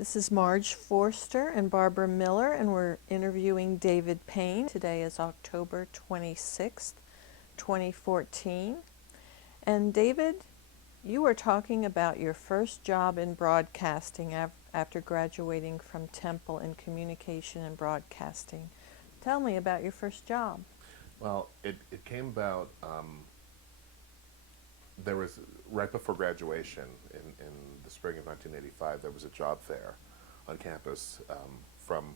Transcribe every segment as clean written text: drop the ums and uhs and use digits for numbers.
This is Marge Forster and Barbara Miller, and we're interviewing David Payne. Today is October 26th, 2014. And David, you were talking about your first job in broadcasting after graduating from Temple in communication and broadcasting. Tell me about your first job. Well, it came about, there was, right before graduation, in the spring of 1985, there was a job fair on campus from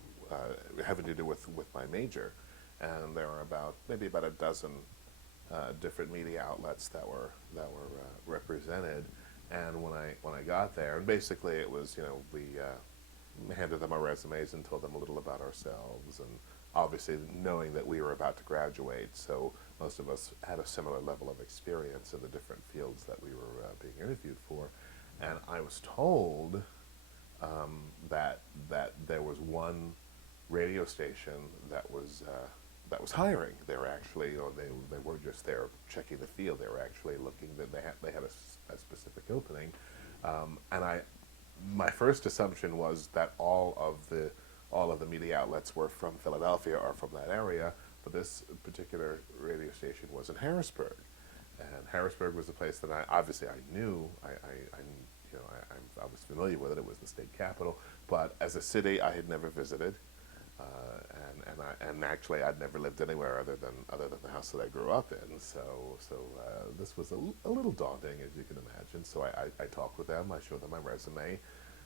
having to do with my major. And there were maybe about a dozen different media outlets that were represented. And when I got there, and basically it was, we handed them our resumes and told them a little about ourselves, and obviously knowing that we were about to graduate, so most of us had a similar level of experience in the different fields that we were being interviewed for. And I was told that there was one radio station that was hiring. They were actually, they weren't just there checking the field. They were actually looking, that they had a specific opening, and my first assumption was that all of the media outlets were from Philadelphia or from that area, but this particular radio station was in Harrisburg, and Harrisburg was the place that I knew. I was familiar with it. It was the state capital, but as a city, I had never visited, and actually, I'd never lived anywhere other than the house that I grew up in. So this was a little daunting, as you can imagine. So I talked with them. I showed them my resume,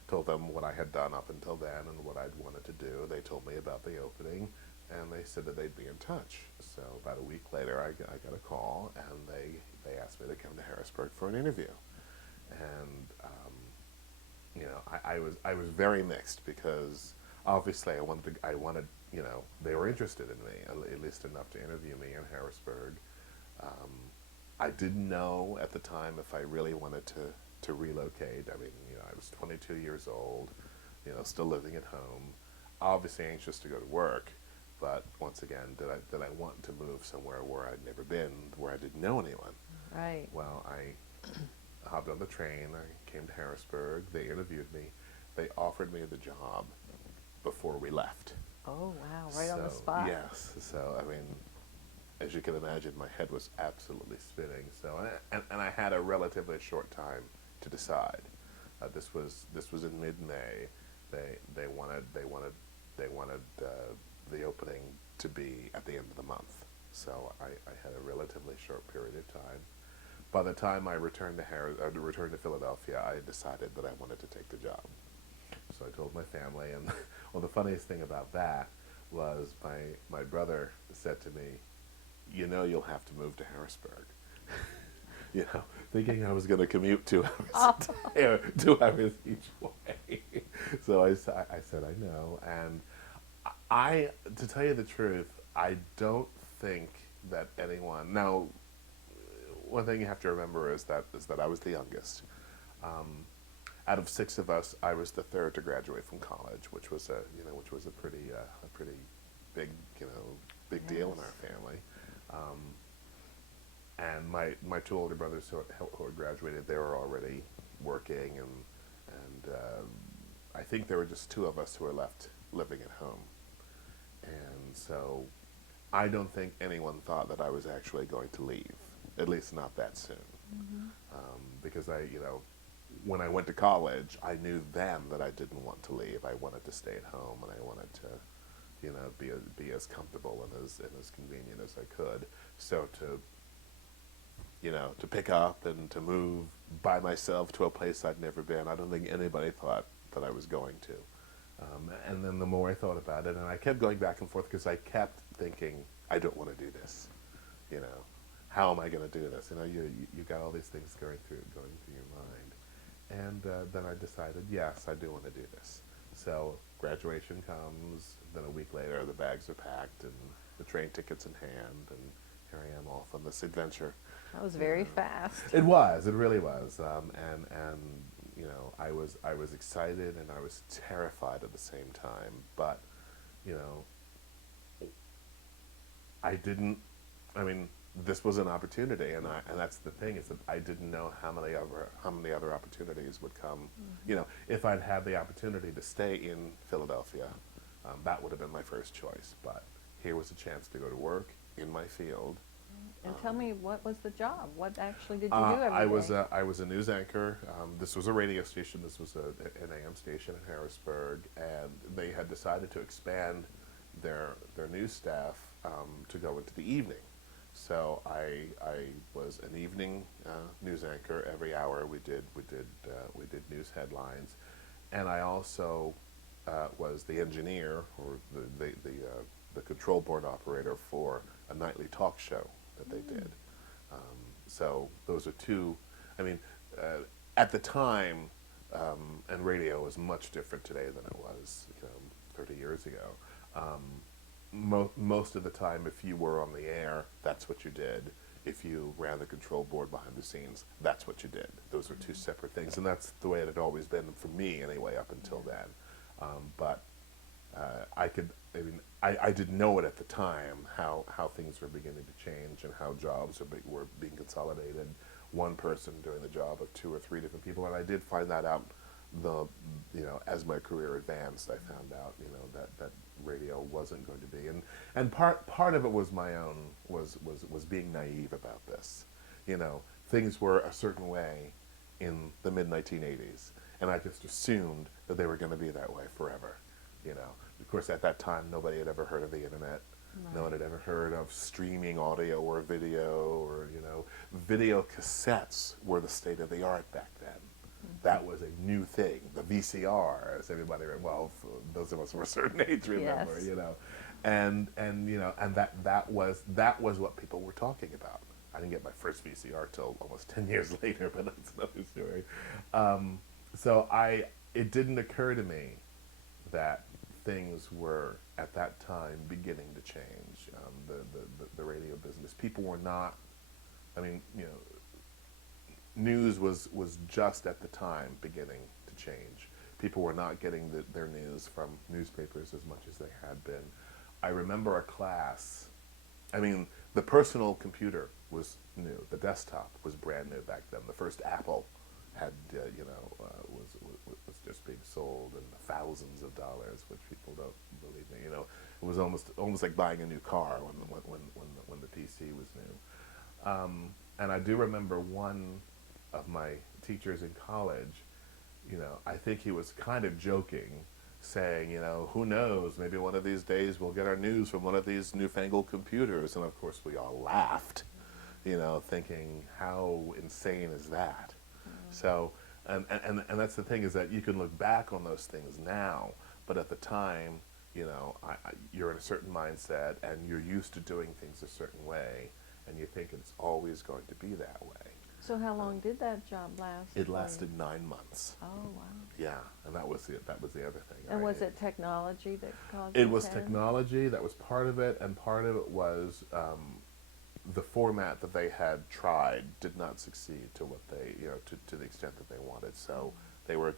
told them what I had done up until then and what I'd wanted to do. They told me about the opening, and they said that they'd be in touch. So about a week later, I got a call, and they asked me to come to Harrisburg for an interview. And I was very mixed, because obviously I wanted, they were interested in me, at least enough to interview me in Harrisburg. I didn't know at the time if I really wanted to relocate. I mean, I was 22 years old, still living at home, obviously anxious to go to work, but once again, did I want to move somewhere where I'd never been, where I didn't know anyone? Right. Well, I hopped on the train, I came to Harrisburg, they interviewed me, they offered me the job before we left. Oh, wow, right on the spot. Yes, so I mean, as you can imagine, my head was absolutely spinning. So, and I had a relatively short time to decide. This was in mid-May. They wanted the opening to be at the end of the month. So I had a relatively short period of time. By the time I returned to Philadelphia, I decided that I wanted to take the job. So I told my family, and well, the funniest thing about that was my brother said to me, you'll have to move to Harrisburg. Thinking I was going to commute 2 hours, 2 hours each way. So I said, I know. And to tell you the truth, I don't think that anyone, now, one thing you have to remember is that I was the youngest. Out of 6 of us, I was the third to graduate from college, which was a pretty big big deal in our family. And my 2 older brothers who had graduated, they were already working, and I think there were just 2 of us who were left living at home. And so I don't think anyone thought that I was actually going to leave, at least not that soon. Mm-hmm. Because when I went to college, I knew then that I didn't want to leave. I wanted to stay at home, and I wanted to, be as comfortable and as convenient as I could. So to pick up and to move by myself to a place I'd never been, I don't think anybody thought that I was going to. And then the more I thought about it, and I kept going back and forth, because I kept thinking, I don't want to do this. How am I going to do this? You got all these things going through your mind. And then I decided, yes, I do want to do this. So graduation comes, then a week later the bags are packed and the train tickets in hand, and here I am off on this adventure. That was very fast. It really was. I was excited and I was terrified at the same time, but, I didn't, this was an opportunity, and that's the thing, is that I didn't know how many other opportunities would come. You know, if I'd had the opportunity to stay in Philadelphia, that would have been my first choice. But here was a chance to go to work in my field. And tell me, what was the job? What actually did you do every day? I was a news anchor. This was a radio station. This was an AM station in Harrisburg, and they had decided to expand their news staff to go into the evening. So I was an evening news anchor. Every hour we did news headlines, and I also was the engineer, or the control board operator for a nightly talk show that they did. So those are two. I mean, at the time, and radio was much different today than it was, 30 years ago. Most of the time, if you were on the air, that's what you did. If you ran the control board behind the scenes, that's what you did. Those were two separate things, and that's the way it had always been for me, anyway, up until then. But I didn't know it at the time, how things were beginning to change and how jobs were being consolidated. One person doing the job of 2 or 3 different people, and I did find that out. As my career advanced, I found out that radio wasn't going to be, and part of it was my own was being naive about this. Things were a certain way in the mid-1980s, and I just assumed that they were going to be that way forever. Of course, at that time, nobody had ever heard of the internet. Right. No one had ever heard of streaming audio or video, or video cassettes were the state of the art back then. That was a new thing. The VCR, as everybody, well, those of us of a certain age remember, Yes. and that was what people were talking about. I didn't get my first VCR till almost 10 years later, but that's another story. So it didn't occur to me that things were at that time beginning to change. The radio business, people were not. I mean, news was just at the time beginning to change. People were not getting their news from newspapers as much as they had been. I remember a class. I mean, the personal computer was new. The desktop was brand new back then. The first Apple had, was just being sold in the thousands of dollars, which people don't believe me. It was almost like buying a new car when the PC was new. And I do remember one of my teachers in college. I think he was kind of joking, saying, who knows, maybe one of these days we'll get our news from one of these newfangled computers. And of course we all laughed, thinking, how insane is that? So, and that's the thing, is that you can look back on those things now, but at the time, you're in a certain mindset and you're used to doing things a certain way, and you think it's always going to be that way. So how long did that job last? It lasted 9 months. Oh, wow. Yeah, and that was the other thing. And was it technology that caused it? It was technology that was part of it, and part of it was the format that they had tried did not succeed to what they, to the extent that they wanted. So they were,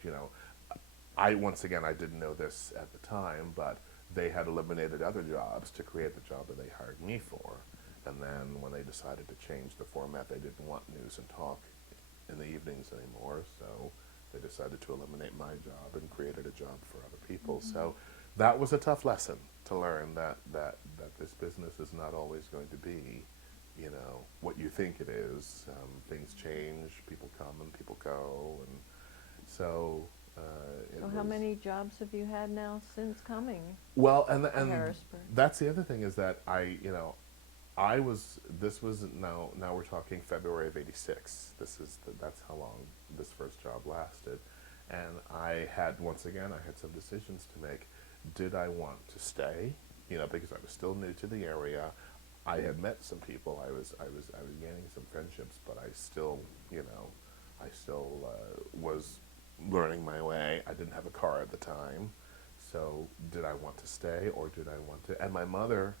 I didn't know this at the time, but they had eliminated other jobs to create the job that they hired me for. And then when they decided to change the format, they didn't want news and talk in the evenings anymore. So they decided to eliminate my job and created a job for other people. Mm-hmm. So that was a tough lesson to learn, that this business is not always going to be, what you think it is. Things change, people come and people go, and so. So how many jobs have you had now since coming? Well, and Harrisburg? That's the other thing, is that now we're talking February of '86. That's how long this first job lasted. And I had some decisions to make. Did I want to stay? Because I was still new to the area. I had met some people. I was gaining some friendships, but I still was learning my way. I didn't have a car at the time. So did I want to stay, or did I want to? And my mother,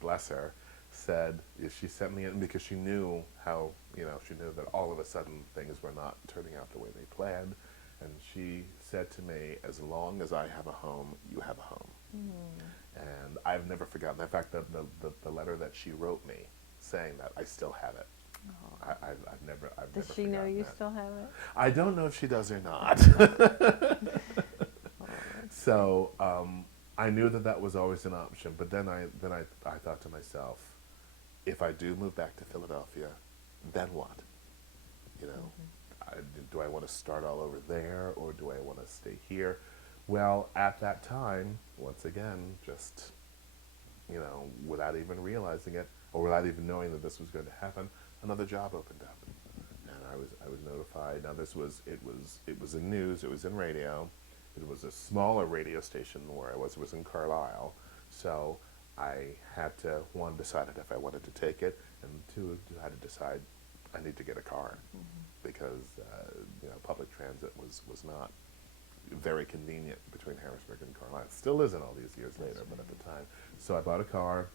bless her, said, she sent me in because she knew how, she knew that all of a sudden things were not turning out the way they planned. And she said to me, as long as I have a home, you have a home. Mm. And I've never forgotten. In fact, the letter that she wrote me saying that, I still have it. Oh. I've never Does she know forgotten you that. still have it? I don't know if she does or not. Oh, that's So I knew that that was always an option, but then I thought to myself, if I do move back to Philadelphia, then what? You know, do I want to start all over there, or do I want to stay here? Well, at that time, once again, just, you know, without even realizing it, or without even knowing that this was going to happen, another job opened up, and I was notified. Now it was in news, it was in radio, it was a smaller radio station than where I was. It was in Carlisle, so I had to, one, decided if I wanted to take it, and two, I had to decide I need to get a car, because you know, public transit was not very convenient between Harrisburg and Carlisle. Still isn't all these years later, but at the time. So I bought a car,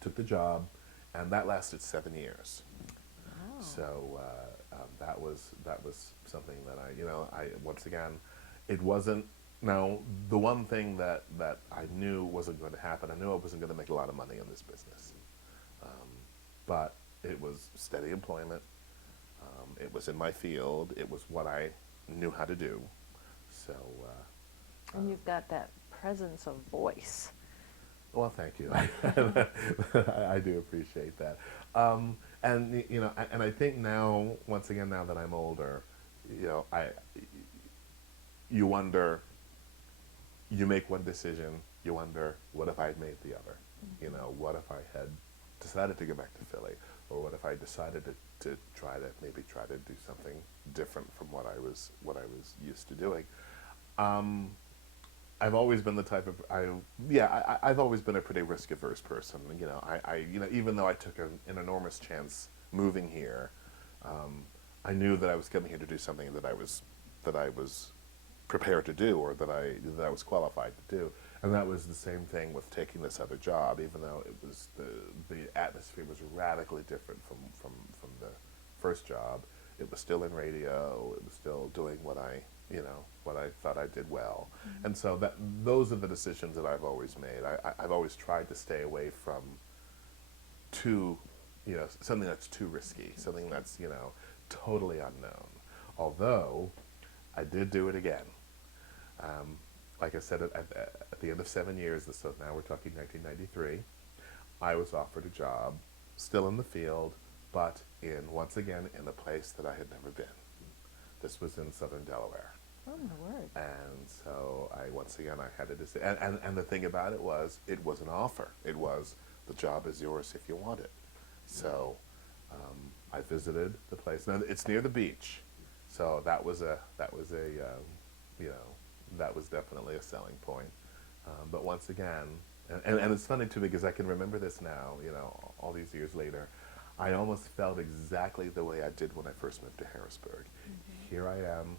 took the job, and that lasted 7 years. wow. So that was something that I once again, it wasn't. Now, the one thing that I knew wasn't going to happen, I knew I wasn't going to make a lot of money in this business, but it was steady employment. It was in my field. It was what I knew how to do. So. And you've got that presence of voice. Well, thank you. I do appreciate that. And you know, and I think now, once again, now that I'm older, you know, you wonder. You make one decision. You wonder, what if I'd made the other? You know, what if I had decided to go back to Philly, or what if I decided to try to do something different from what I was used to doing. I've always been the type of I've always been a pretty risk averse person. You know, you know, even though I took an enormous chance moving here, I knew that I was coming here to do something that I was prepared to do, or that I was qualified to do. And that was the same thing with taking this other job, even though it was the atmosphere was radically different from the first job. It was still in radio. It was still doing what I thought I did well. And so those are the decisions that I've always made. I've always tried to stay away from something that's too risky, something that's, you know, totally unknown. Although I did do it again. Like I said, at the end of 7 years, so now we're talking 1993, I was offered a job, still in the field, but once again, in a place that I had never been. This was in southern Delaware. Oh, my word. And so once again, I had to decide. And the thing about it was an offer. It was, the job is yours if you want it. So I visited the place. Now, it's near the beach. So that was definitely a selling point. But once again, and it's funny too, because I can remember this now, you know, all these years later, I almost felt exactly the way I did when I first moved to Harrisburg. Here I am,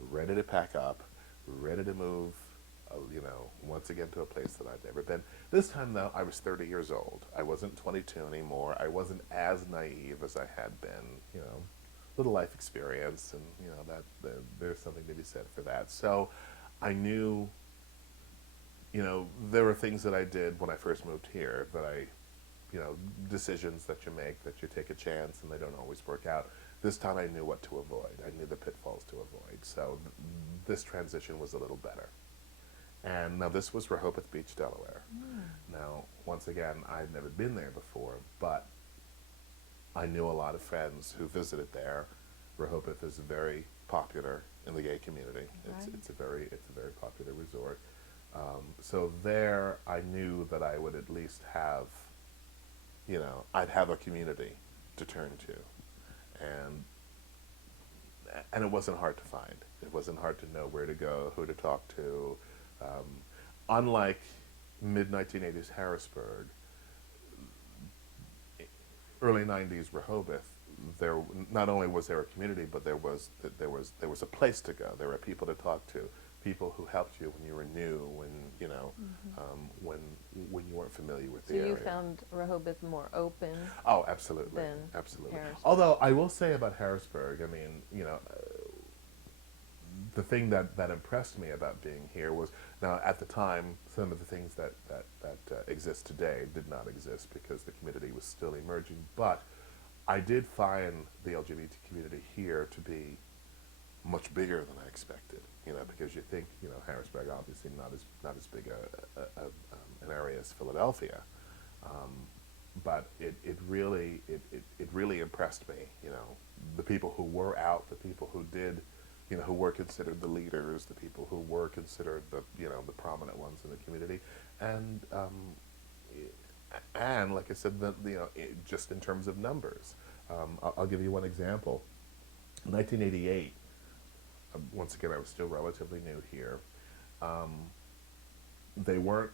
ready to pack up, ready to move, you know, once again to a place that I'd never been. This time, though, I was 30 years old. I wasn't 22 anymore. I wasn't as naive as I had been, you know, little life experience, and, you know, that there's something to be said for that. So I knew, you know, there were things that I did when I first moved here that you know, decisions that you make, that you take a chance and they don't always work out. This time I knew what to avoid. I knew the pitfalls to avoid. So this transition was a little better. And now this was Rehoboth Beach, Delaware. Now, once again, I'd never been there before, but I knew a lot of friends who visited there. Rehoboth is very popular in the gay community. Right. It's a very popular resort. So there, I knew that I would at least have, you know, I'd have a community to turn to, and it wasn't hard to find. It wasn't hard to know where to go, who to talk to. Unlike mid-1980s Harrisburg, early 90s Rehoboth, there not only was there a community, but there was a place to go. There were people to talk to, people who helped you when you were new, when you know, when you weren't familiar with the area. So you found Rehoboth more open? Oh, absolutely, Harrisburg. Although I will say about Harrisburg, I mean, you know, the thing that impressed me about being here was, now at the time, some of the things that exist today did not exist because the community was still emerging, but I did find the LGBT community here to be much bigger than I expected. Because you think, Harrisburg obviously not as big an area as Philadelphia, but it really impressed me. The people who were out, the people who did, who were considered the leaders, the people who were considered the prominent ones in the community, and like I said, just in terms of numbers, I'll give you one example. 1988. Once again, I was still relatively new here. They weren't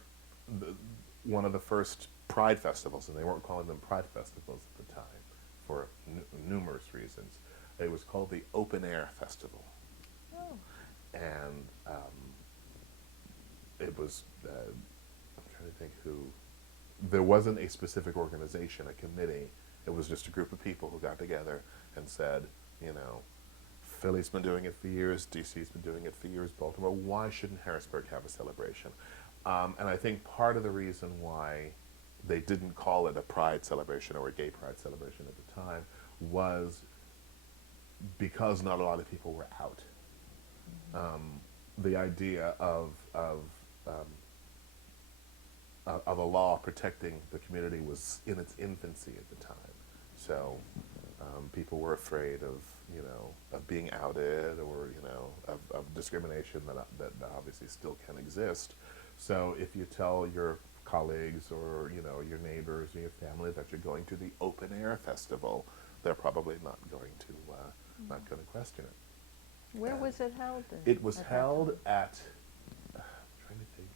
one of the first Pride festivals, and they weren't calling them Pride festivals at the time for numerous reasons. It was called the Open Air Festival. Oh. And it was, I'm trying to think who, there wasn't a specific organization, a committee. It was just a group of people who got together and said, Philly's been doing it for years, DC's been doing it for years, Baltimore, why shouldn't Harrisburg have a celebration? And I think part of the reason why they didn't call it a Pride celebration or a gay Pride celebration at the time was because not a lot of people were out. The idea of a law protecting the community was in its infancy at the time. So people were afraid of being outed, or of discrimination that obviously still can exist. So if you tell your colleagues or your neighbors or your family that you're going to the Open Air Festival, they're probably not going to question it. Where was it held? It was held at, I'm trying to think,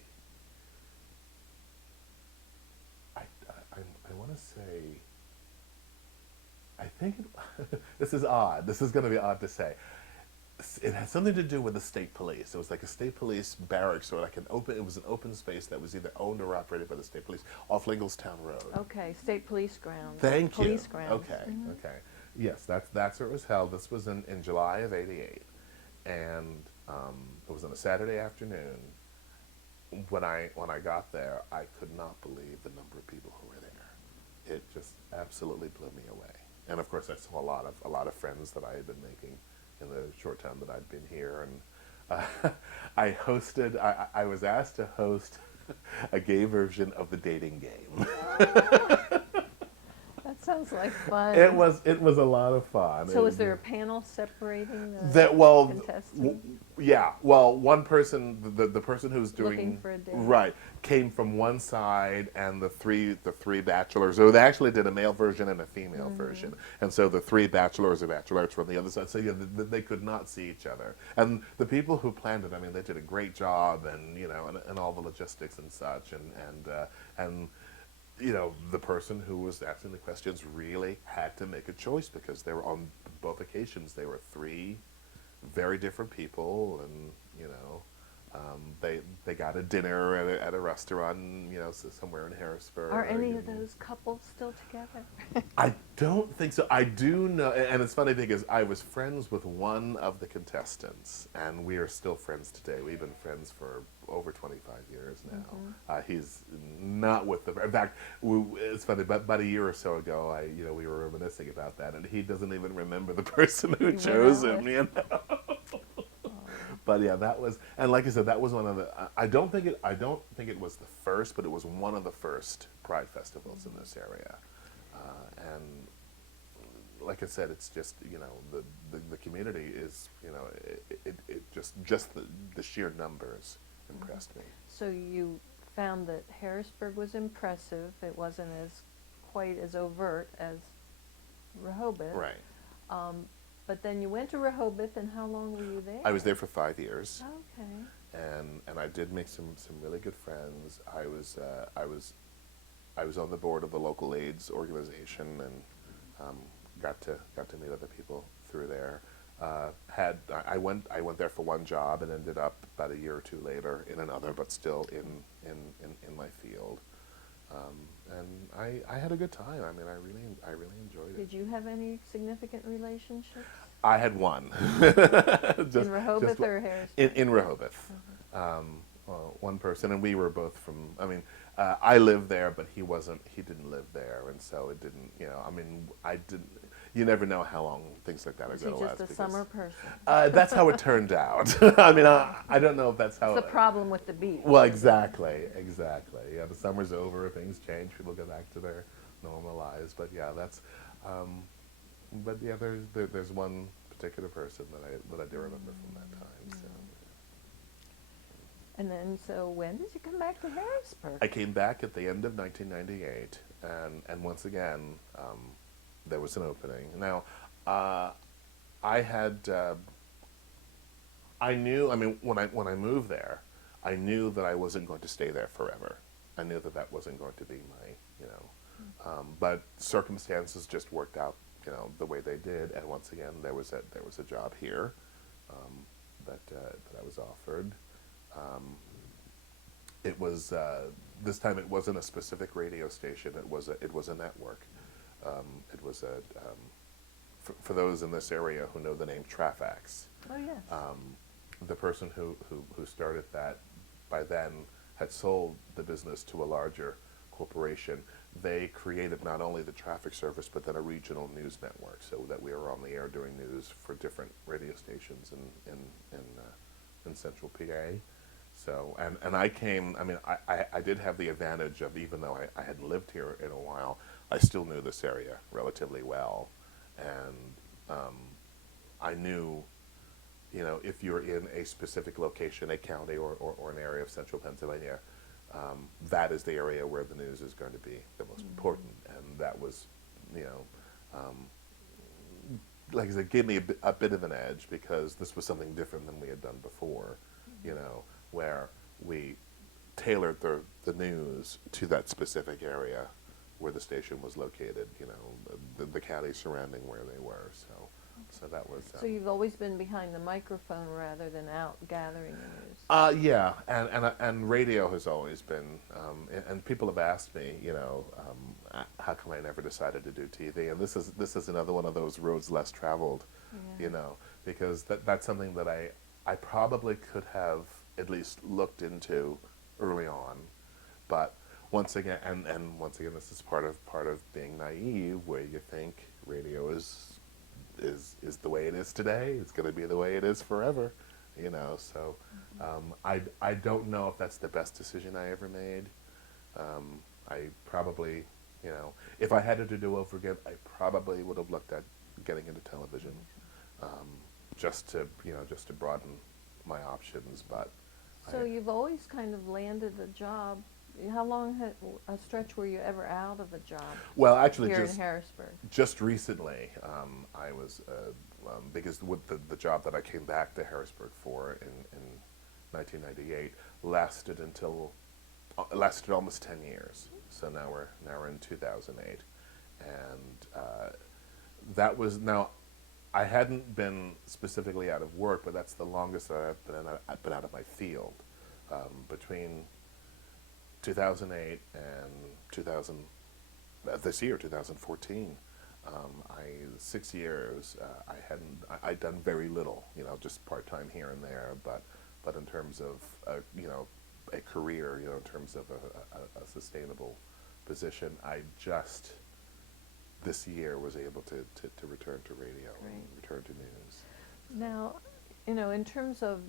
I want to say, I think this is odd. This is going to be odd to say. It had something to do with the state police. It was like a state police barracks, or like it was an open space that was either owned or operated by the state police off Lingelstown Road. Okay, state police grounds. Thank you. Police grounds. Okay, okay. Yes, that's where it was held. This was in July of '88, and it was on a Saturday afternoon. When I got there, I could not believe the number of people who were there. It just absolutely blew me away. And of course, I saw a lot of friends that I had been making in the short time that I'd been here, and I was asked to host a gay version of the dating game. That sounds like fun. It was a lot of fun. So was there a panel separating the contestants? Yeah. Well, one person, the person who's doing looking for a date. Right, came from one side, and the three bachelors. Or they actually did a male version and a female version, and so the three bachelors or bachelorettes from the other side. So yeah, they could not see each other. And the people who planned it, I mean, they did a great job, and and all the logistics and such, and the person who was asking the questions really had to make a choice, because they were, on both occasions, they were three very different people, and they got a dinner at a restaurant, somewhere in Harrisburg. Are any of those couples still together? I don't think so. I do know, and it's funny because I was friends with one of the contestants, and we are still friends today. We've been friends for over 25 years now. He's not with the. In fact, it's funny. But about a year or so ago, we were reminiscing about that, and he doesn't even remember the person who chose him. But yeah, that was, and like I said, that was one of the. I don't think it was the first, but it was one of the first Pride festivals in this area, and like I said, it's just the community is it just the sheer numbers impressed me. So you found that Harrisburg was impressive. It wasn't quite as overt as Rehoboth. Right. But then you went to Rehoboth, and how long were you there? I was there for 5 years. Okay. And I did make some really good friends. I was on the board of the local AIDS organization, and got to meet other people through there. I went there for one job and ended up about a year or two later in another, but still in my field. And I had a good time. I mean, I really enjoyed it. Did you have any significant relationships? I had one. In Rehoboth or Harrisburg? In Rehoboth. One person, and we were both from. I mean, I lived there, but he wasn't. He didn't live there, and so it didn't. You know, I mean, I didn't. You never know how long things like that are Is going he to last. just a summer person? That's how it turned out. I mean, I don't know if that's how. It's the problem with the beach. Well, exactly. Yeah, the summer's over. Things change. People go back to their normal lives. But yeah, that's. But yeah, there's one particular person that I do remember from that time. So. And then, so when did you come back to Harrisburg? I came back at the end of 1998, and once again, there was an opening. Now, I had, I knew. I mean, when I moved there, I knew that I wasn't going to stay there forever. I knew that that wasn't going to be my, you know, but circumstances just worked out, you know, the way they did. And once again, there was a job here that I was offered. It was this time. It wasn't a specific radio station. It was a network. It was for those in this area who know the name Trafax. Oh yes. The person who started that by then had sold the business to a larger corporation. They created not only the traffic service, but then a regional news network, so that we were on the air doing news for different radio stations in central PA. So, and I came, I mean, I did have the advantage of, even though I hadn't lived here in a while, I still knew this area relatively well. And I knew, you know, if you're in a specific location, a county or an area of central Pennsylvania, that is the area where the news is going to be the most important. And that was, you know, like I said, gave me a bit of an edge, because this was something different than we had done before, you know, where we tailored the news to that specific area where the station was located, you know, the county surrounding where they were. So that was. So you've always been behind the microphone rather than out gathering the news. Yeah, and radio has always been, and people have asked me, you know, how come I never decided to do TV? And this is another one of those roads less traveled, Yeah. you know, because that's something that I probably could have at least looked into early on, but once again, and once again, this is part of being naive, where you think radio is the way it is today. It's going to be the way it is forever, you know. So I don't know if that's the best decision I ever made. I probably, you know, if I had to do over again, I probably would have looked at getting into television, just to broaden my options. But so you've always kind of landed a job. How long a stretch were you ever out of a job? Well, actually, here in Harrisburg. Just recently, I was because with the job that I came back to Harrisburg for in 1998 lasted almost 10 years. So now we're in 2008, and that was now. I hadn't been specifically out of work, but that's the longest that I've been out of my field. Between 2008 and this year, 2014, 6 years, I'd done very little, you know, just part-time here and there, but in terms of, you know, a career, you know, in terms of a sustainable position, I just this year was able to return to radio and return to news. Now, you know, in terms of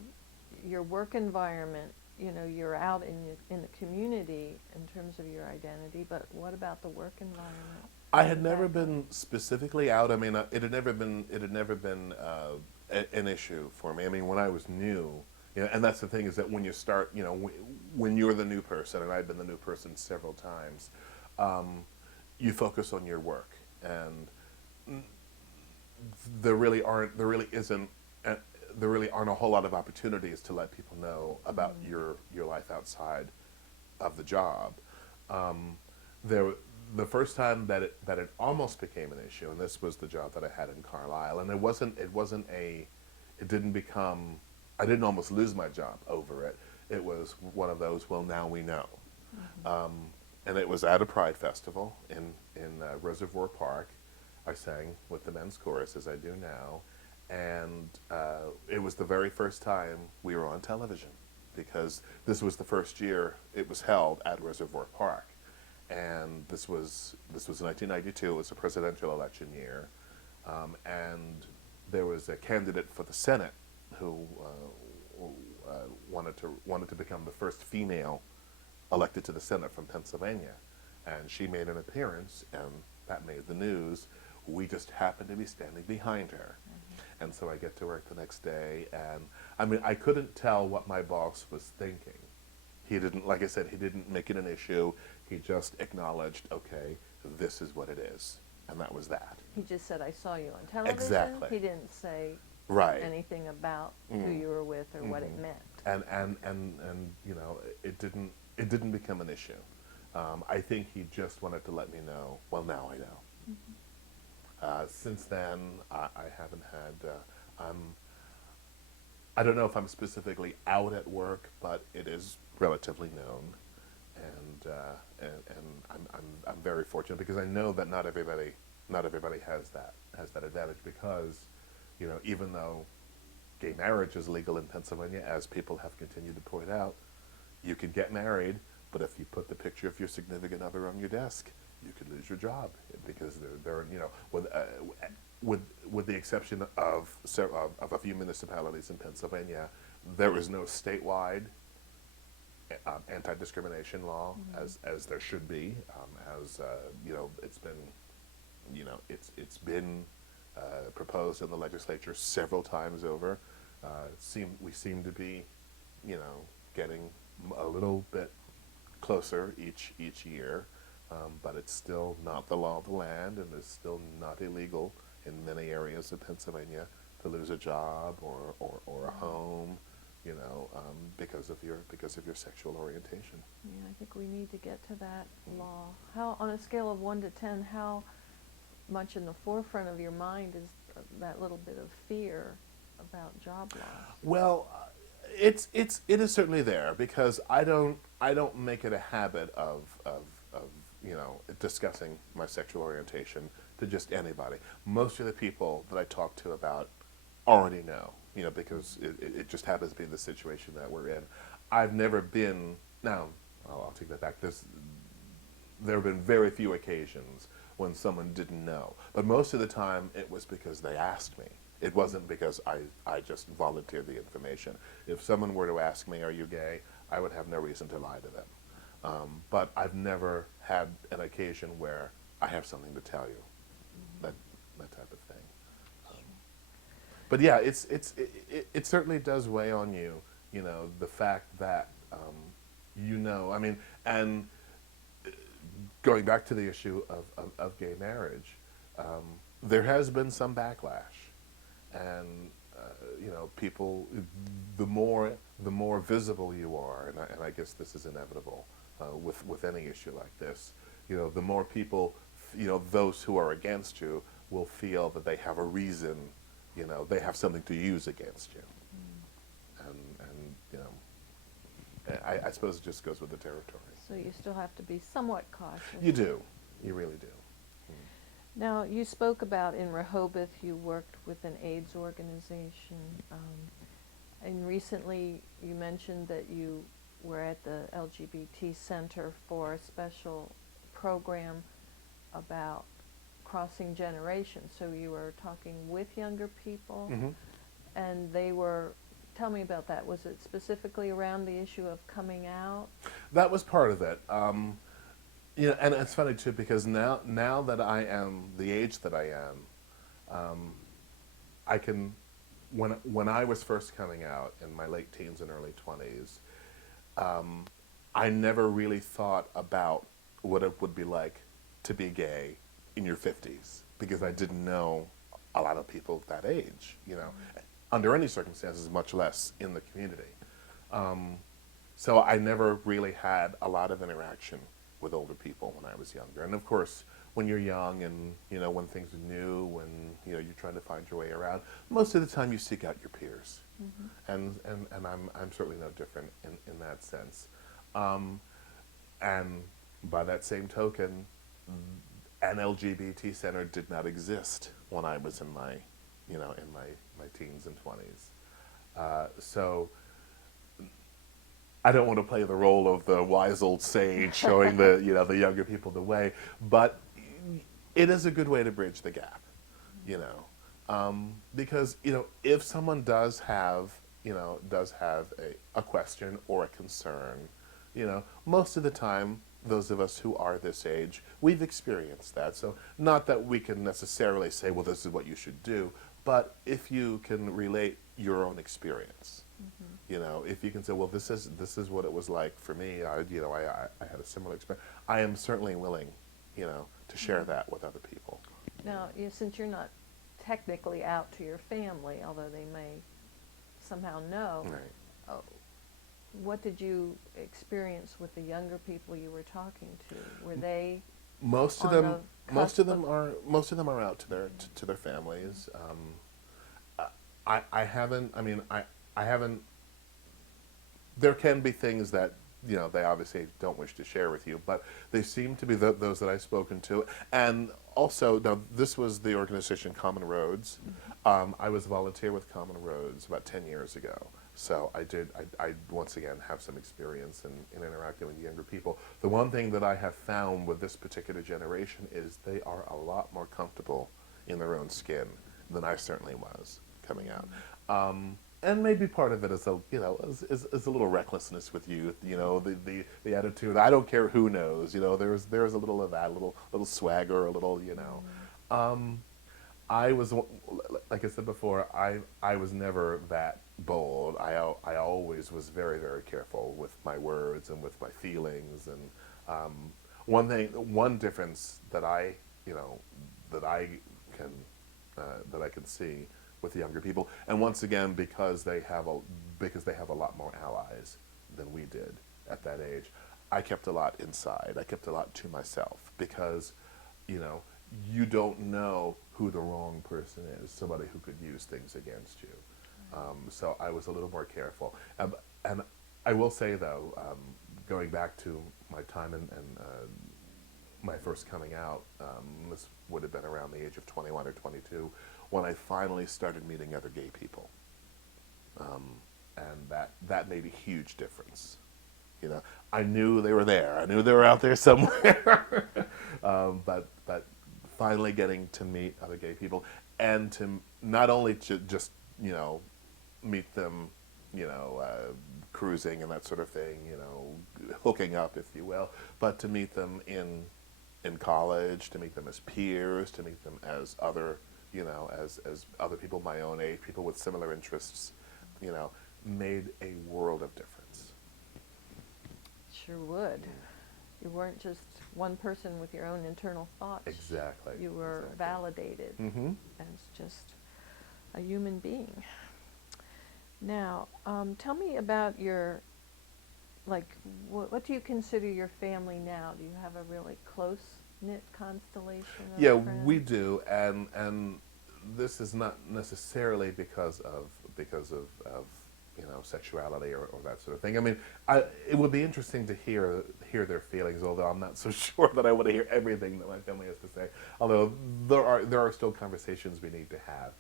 your work environment, you know, you're out in the community in terms of your identity, but what about the work environment? I had never been specifically out. I mean, it had never been an issue for me. I mean, when I was new, you know, and that's the thing, is that when you start, you know, when you're the new person, and I've been the new person several times, you focus on your work, and there really aren't a whole lot of opportunities to let people know about your life outside of the job. The first time that it almost became an issue, and this was the job that I had in Carlisle, and I didn't almost lose my job over it. It was one of those, well, now we know. And it was at a Pride Festival in Reservoir Park. I sang with the men's chorus, as I do now, and it was the very first time we were on television, because this was the first year it was held at Reservoir Park, and this was 1992. It was a presidential election year, and there was a candidate for the Senate who wanted to become the first female elected to the Senate from Pennsylvania, and she made an appearance, and that made the news. We just happened to be standing behind her. And so I get to work the next day, and I mean, I couldn't tell what my boss was thinking. He didn't, like I said, he didn't make it an issue. He just acknowledged, okay, this is what it is. And that was that. He just said, I saw you on television. Exactly. He didn't say Right. anything about who you were with or what it meant. And you know, it didn't become an issue. I think he just wanted to let me know, well, now I know. Since then, I haven't had, I don't know if I'm specifically out at work, but it is relatively known. And I'm very fortunate, because I know that not everybody has that advantage, because, you know, even though gay marriage is legal in Pennsylvania, as people have continued to point out, you can get married, but if you put the picture of your significant other on your desk, you could lose your job, because there you know, with the exception of a few municipalities in Pennsylvania, there is no statewide anti-discrimination law as there should be. You know, it's been proposed in the legislature several times over. We seem to be, you know, getting a little bit closer each year. But it's still not the law of the land, and it's still not illegal in many areas of Pennsylvania to lose a job or a home, you know, because of your sexual orientation. Yeah, I think we need to get to that law. How, on a scale of 1 to 10, how much in the forefront of your mind is that little bit of fear about job loss? Well, it is certainly there, because I don't make it a habit of you know, discussing my sexual orientation to just anybody. Most of the people that I talk to about already know, you know, because it just happens to be the situation that we're in. I've never been, now, I'll take that back. There have been very few occasions when someone didn't know. But most of the time, it was because they asked me. It wasn't because I just volunteered the information. If someone were to ask me, are you gay, I would have no reason to lie to them. But I've never had an occasion where I have something to tell you, that type of thing. But yeah, it certainly does weigh on you, you know, the fact that, you know, I mean, and going back to the issue of gay marriage, there has been some backlash, and you know, people, the more visible you are, and I guess this is inevitable with any issue like this, you know, the more people, you know, those who are against you will feel that they have a reason, you know, they have something to use against you, and you know, I suppose it just goes with the territory. So you still have to be somewhat cautious. You do, you really do. Now, you spoke about in Rehoboth you worked with an AIDS organization, and recently you mentioned that you were at the LGBT Center for a special program about crossing generations. So you were talking with younger people, and they were, tell me about that. Was it specifically around the issue of coming out? That was part of it. You know, and it's funny too, because now that I am the age that I am, I can, when I was first coming out in my late teens and early 20s, I never really thought about what it would be like to be gay in your 50s, because I didn't know a lot of people that age, you know, under any circumstances, much less in the community. So I never really had a lot of interaction with older people when I was younger. And of course, when you're young and, you know, when things are new, when, you know, you're trying to find your way around, most of the time you seek out your peers. And I'm certainly no different in that sense. And by that same token, an LGBT center did not exist when I was in my you know, in my teens and 20s. So I don't want to play the role of the wise old sage showing the, you know, the younger people the way, but it is a good way to bridge the gap, you know, because, you know, if someone does have, you know, does have a question or a concern, you know, most of the time, those of us who are this age, we've experienced that. So not that we can necessarily say, well, this is what you should do, but if you can relate your own experience, you know, if you can say, well, this is what it was like for me. You know, I had a similar experience. I am certainly willing, you know, to share that with other people. Now, since you're not technically out to your family, although they may somehow know, Right. uh, what did you experience with the younger people you were talking to? Were they Most of on them, the most of cusp them are, most of them are out to their to their families. I haven't. I mean, I haven't. There can be things that, you know, they obviously don't wish to share with you, but they seem to be those that I've spoken to. And also, now this was the organization Common Roads. I was a volunteer with Common Roads about 10 years ago. So I once again have some experience in interacting with younger people. The one thing that I have found with this particular generation is they are a lot more comfortable in their own skin than I certainly was coming out. And maybe part of it is a, you know, is a little recklessness with youth, you know, the attitude. I don't care who knows, you know. There's a little of that, a little swagger, a little, you know. I was, like I said before, I was never that bold. I always was very, very careful with my words and with my feelings. And one difference that I, you know, that I can that I can see with the younger people, and once again because they have a lot more allies than we did at that age. I kept a lot inside. I kept a lot to myself because, you know, you don't know who the wrong person is, somebody who could use things against you. So I was a little more careful. And I will say, though, going back to my time and my first coming out, this would have been around the age of 21 or 22, when I finally started meeting other gay people. And that made a huge difference. You know, I knew they were there. I knew they were out there somewhere. But finally getting to meet other gay people, and to not only to just, you know, meet them, you know, cruising and that sort of thing, you know, hooking up, if you will, but to meet them in college, to meet them as peers, to meet them as other, you know, as other people my own age, people with similar interests, you know, made a world of difference. Sure would. You weren't just one person with your own internal thoughts. Exactly. You were exactly. validated as just a human being. Now, tell me about your, like, what do you consider your family now? Do you have a really close-knit constellation of friends? We do, and this is not necessarily because of you know, sexuality or that sort of thing. I mean, it would be interesting to hear their feelings, although I'm not so sure that I want to hear everything that my family has to say. Although there are still conversations we need to have.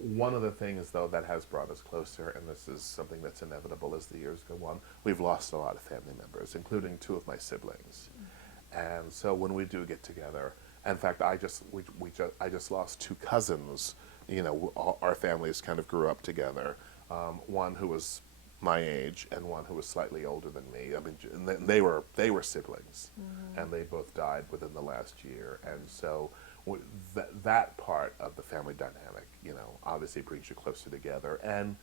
One of the things, though, that has brought us closer, and this is something that's inevitable as the years go on, we've lost a lot of family members, including two of my siblings. And so when we do get together, in fact, I just lost two cousins. You know, our families kind of grew up together. One who was my age and one who was slightly older than me. I mean, and they were siblings, and they both died within the last year. And so that part of the family dynamic, you know, obviously brings you closer together. And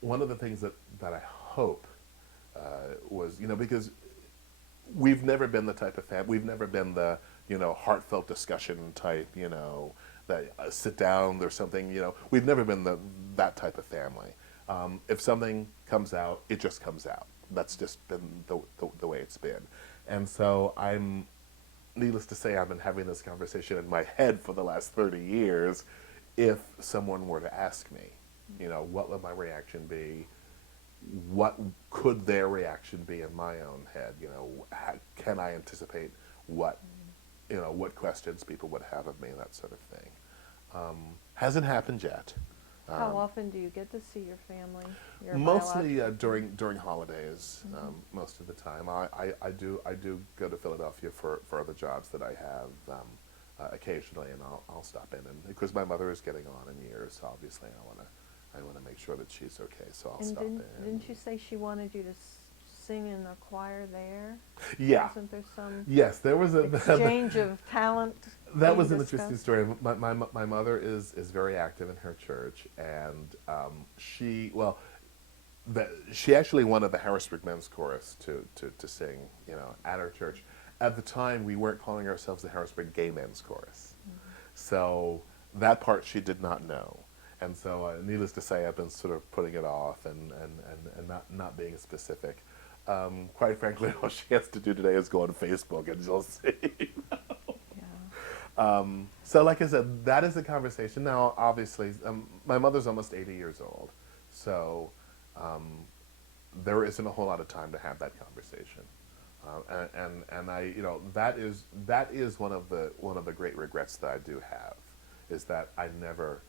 one of the things that I hope was, you know, because we've never been the type of family, we've never been the, you know, heartfelt discussion type, you know, that sit down, there's something, you know, we've never been that type of family. If something comes out, it just comes out. That's just been the way it's been. And so needless to say, I've been having this conversation in my head for the last 30 years. If someone were to ask me, you know, what would my reaction be? What could their reaction be in my own head? You know, can I anticipate what, you know, what questions people would have of me, that sort of thing. Hasn't happened yet. How often do you get to see your family? Your Mostly biological during holidays. Most of the time, I do go to Philadelphia for other jobs that I have occasionally, and I'll stop in. And because my mother is getting on in years, obviously I wanna make sure that she's okay. So I'll And stop in. didn't you say she wanted you to sing in the choir there? Yeah. Wasn't there some Yes, there was a exchange of talent? that being was an discussed? interesting story. My mother is very active in her church, and she actually wanted the Harrisburg Men's Chorus to sing, at her church. At the time, we weren't calling ourselves the Harrisburg Gay Men's Chorus, so that part she did not know. And so, needless to say, I've been sort of putting it off and not being specific. Quite frankly, all she has to do today is go on Facebook and she'll see. Yeah. So like I said, that is the conversation. Now, obviously, my mother's almost 80 years old, so there isn't a whole lot of time to have that conversation. And I, that is one of the great regrets that I do have, is that I never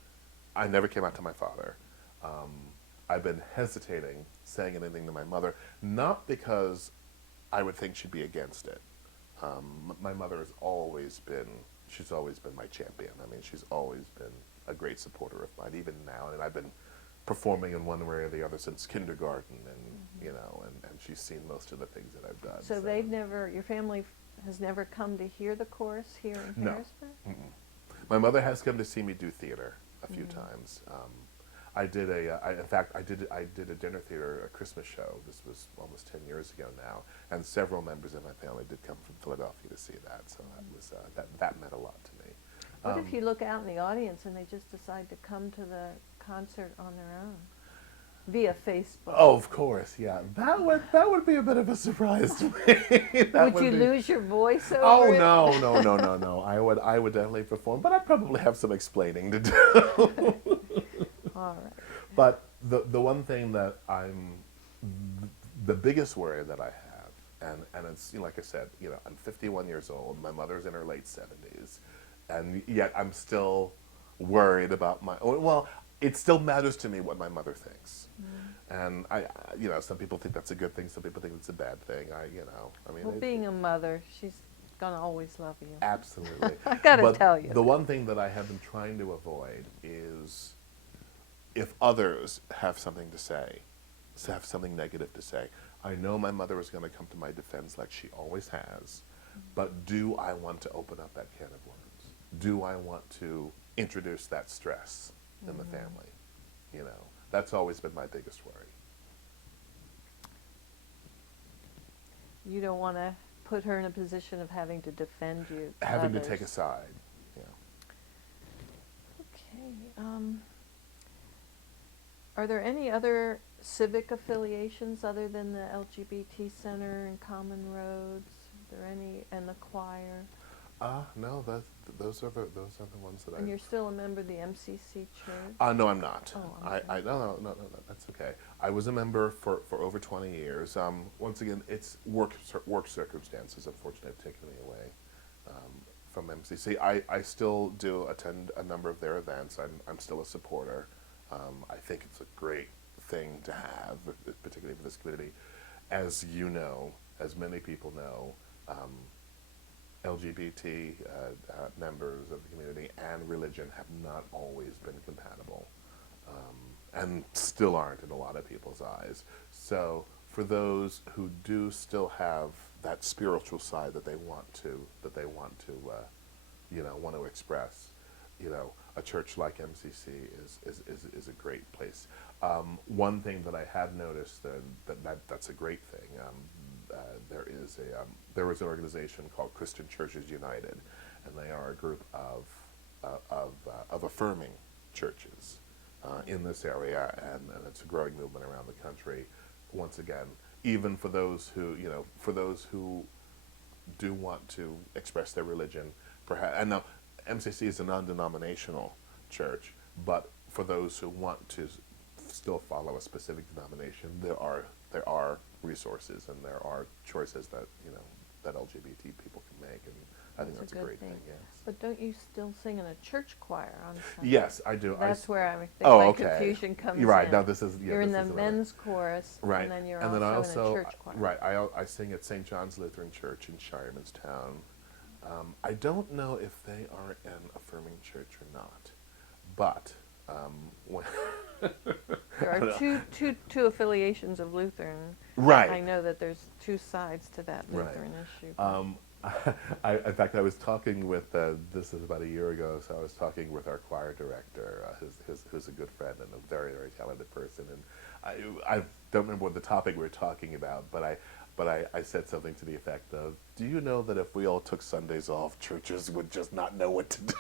came out to my father. I've been hesitating saying anything to my mother, not because I would think she'd be against it. My mother has she's always been my champion. I mean, she's always been a great supporter of mine, even now. And I've been performing in one way or the other since kindergarten, and and she's seen most of the things that I've done. So your family has never come to hear the chorus here in No. Harrisburg? Mm-mm. My mother has come to see me do theater a few times. I did a dinner theater, a Christmas show. This was almost 10 years ago now, and several members of my family did come from Philadelphia to see that. So that meant a lot to me. What if you look out in the audience and they just decide to come to the concert on their own via Facebook? Oh, of course, yeah. That would be a bit of a surprise to me. Would you lose your voice over Oh it? no! I would definitely perform, but I'd probably have some explaining to do. All right. But the one thing that the biggest worry that I have, and it's, like I said, I'm 51 years old. My mother's in her late 70s, and yet I'm still worried about it still matters to me what my mother thinks. And some people think that's a good thing, some people think it's a bad thing. Well, being a mother, she's gonna always love you. Absolutely. I gotta tell you. The one thing that I have been trying to avoid is, if others have something to say, have something negative to say, I know my mother is going to come to my defense like she always has, but do I want to open up that can of worms? Do I want to introduce that stress in the family? That's always been my biggest worry. You don't want to put her in a position of having to defend you. Having to take a side. Yeah. Okay. Are there any other civic affiliations other than the LGBT Center and Common Roads? Are there any, and the choir? No, those are the ones that And you're still a member of the MCC Church? No, I'm not. Oh, I'm sorry. No, that's okay. I was a member for over 20 years. Once again, it's work circumstances, unfortunately, have taken me away from MCC. I still do attend a number of their events. I'm still a supporter. I think it's a great thing to have, particularly for this community. As you know, as many people know, LGBT members of the community and religion have not always been compatible, and still aren't in a lot of people's eyes. So for those who do still have that spiritual side that they want to express, a church like MCC is a great place. One thing that I have noticed that's a great thing. There is an organization called Christian Churches United, and they are a group of affirming churches in this area, and it's a growing movement around the country. Once again, even for those who do want to express their religion, perhaps. And now, MCC is a non-denominational church, but for those who want to still follow a specific denomination, there are resources and there are choices that that LGBT people can make, and I think That's that's a a good great thing. thing. Yes. But don't you still sing in a church choir on Sunday? Yes, I do. That's where I think Oh, my okay. confusion comes You're right. in. No, this is You're in the this is another. men's chorus, Right. and then you're And then I also in a also church choir. right. I sing at St. John's Lutheran Church in Shiremanstown. I don't know if they are an affirming church or not, but when There are two affiliations of Lutheran. right. I know that there's two sides to that Right. Lutheran issue. but- In fact, I was talking with, this is about a year ago, so I was talking with our choir director, who's a good friend and a very, very talented person. And I don't remember what the topic we were talking about, but I said something to the effect of, do you know that if we all took Sundays off, churches would just not know what to do?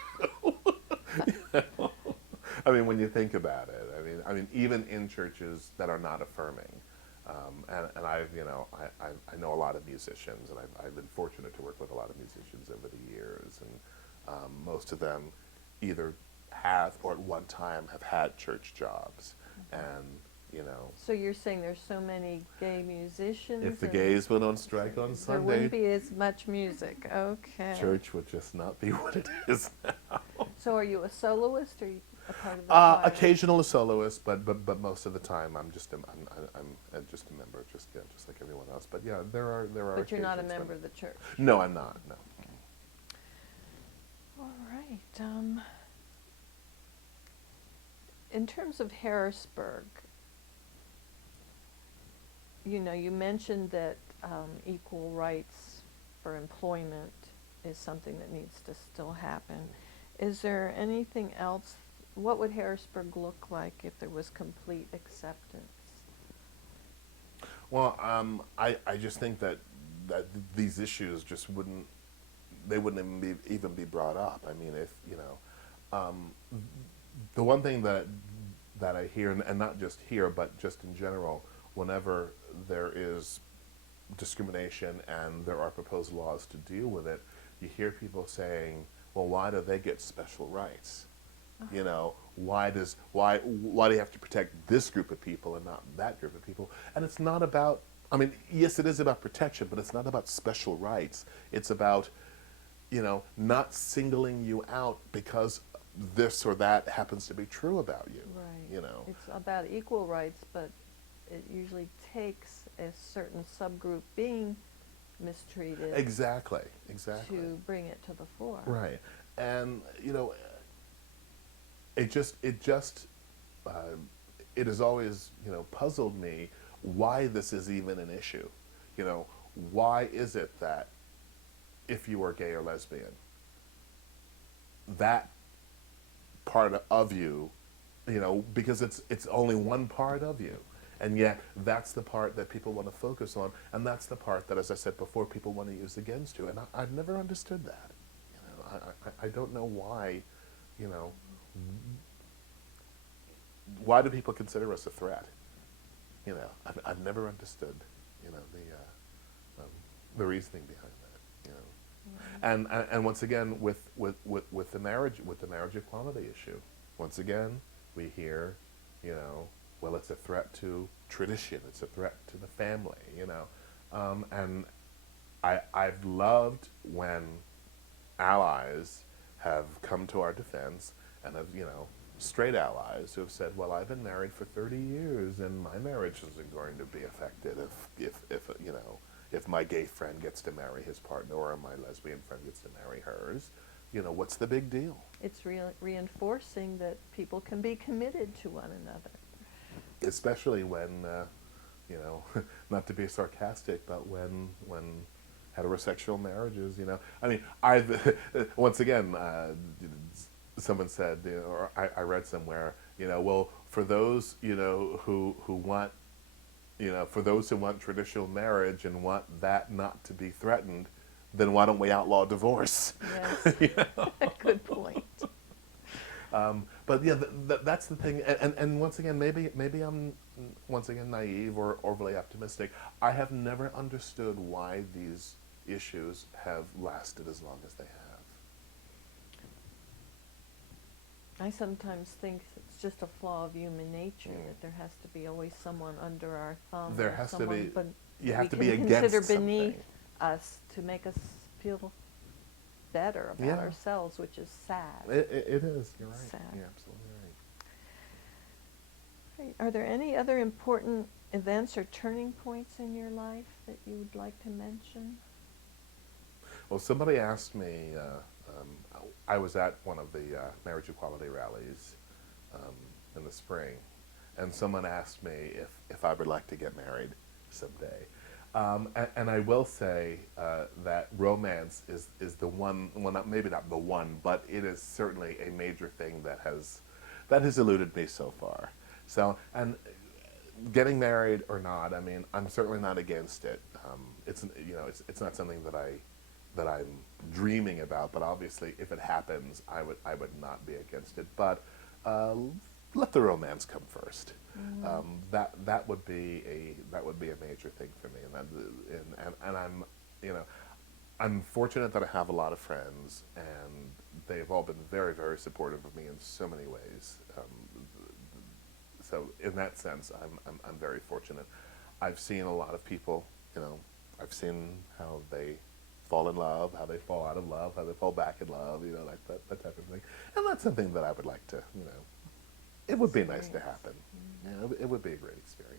You know? I mean, when you think about it, I mean, even in churches that are not affirming, and I've, I know a lot of musicians, and I've been fortunate to work with a lot of musicians over the years, and most of them either have or at one time have had church jobs, and So you're saying there's so many gay musicians? if the and gays went on strike on there Sunday, wouldn't be as much music. Okay. church would just not be what it is now. So are you a soloist or are you a part of the choir? Occasional soloist, but most of the time I'm just a member, just like everyone else. But yeah, there are. But you're not a occasions member when- of the church. No, I'm not. No. All right. In terms of Harrisburg, you mentioned that equal rights for employment is something that needs to still happen. Is there anything else? What would Harrisburg look like if there was complete acceptance? Well, I just think that these issues just wouldn't even be brought up. I mean, if the one thing that I hear, and not just here, but just in general, whenever there is discrimination and there are proposed laws to deal with it, you hear people saying, well, why do they get special rights? Why do you have to protect this group of people and not that group of people? And it's not about, I mean, yes, it is about protection, but it's not about special rights. It's about, not singling you out because this or that happens to be true about you. Right. It's about equal rights, but it usually takes a certain subgroup being mistreated Exactly. to bring it to the fore. Right. And it has always puzzled me why this is even an issue. Why is it that if you are gay or lesbian, that part of you, because it's only one part of you, and yet that's the part that people want to focus on, and that's the part that, as I said before, people want to use against you. And I've never understood that. I don't know why. Why do people consider us a threat? I've never understood, the reasoning behind that. And once again, with the marriage equality issue, once again we hear, well, it's a threat to tradition, it's a threat to the family, and I've loved when allies have come to our defense and have, straight allies who have said, well, I've been married for 30 years and my marriage isn't going to be affected if my gay friend gets to marry his partner or my lesbian friend gets to marry hers. What's the big deal? It's reinforcing that people can be committed to one another. Especially when, not to be sarcastic, but when heterosexual marriages, I mean, once again, someone said, or I read somewhere, well, for those, who want, for those who want traditional marriage and want that not to be threatened, then why don't we outlaw divorce? Yes. Good point. But yeah, that's the thing. And once again, maybe I'm once again naive or overly optimistic. I have never understood why these issues have lasted as long as they have. I sometimes think it's just a flaw of human nature that there has to be always someone under our thumb. There or has to someone be. But You we have to can be against consider something. beneath us to make us feel better about Yeah. ourselves, which is sad. It is. You're right. Sad. You're absolutely right. Right. Are there any other important events or turning points in your life that you would like to mention? Well, somebody asked me, I was at one of the marriage equality rallies in the spring, and someone asked me if I would like to get married someday. And I will say that romance is the one, well, maybe not the one, but it is certainly a major thing that has eluded me so far. So, and getting married or not, I mean, I'm certainly not against it. It's not something that I'm dreaming about, but obviously, if it happens, I would not be against it. But let the romance come first. That would be a major thing for me, and I'm fortunate that I have a lot of friends, and they've all been very, very supportive of me in so many ways. So in that sense, I'm very fortunate. I've seen a lot of people, I've seen how they fall in love, how they fall out of love, how they fall back in love, like that type of thing. And that's something that I would like to, it would be nice to happen. It would be a great experience.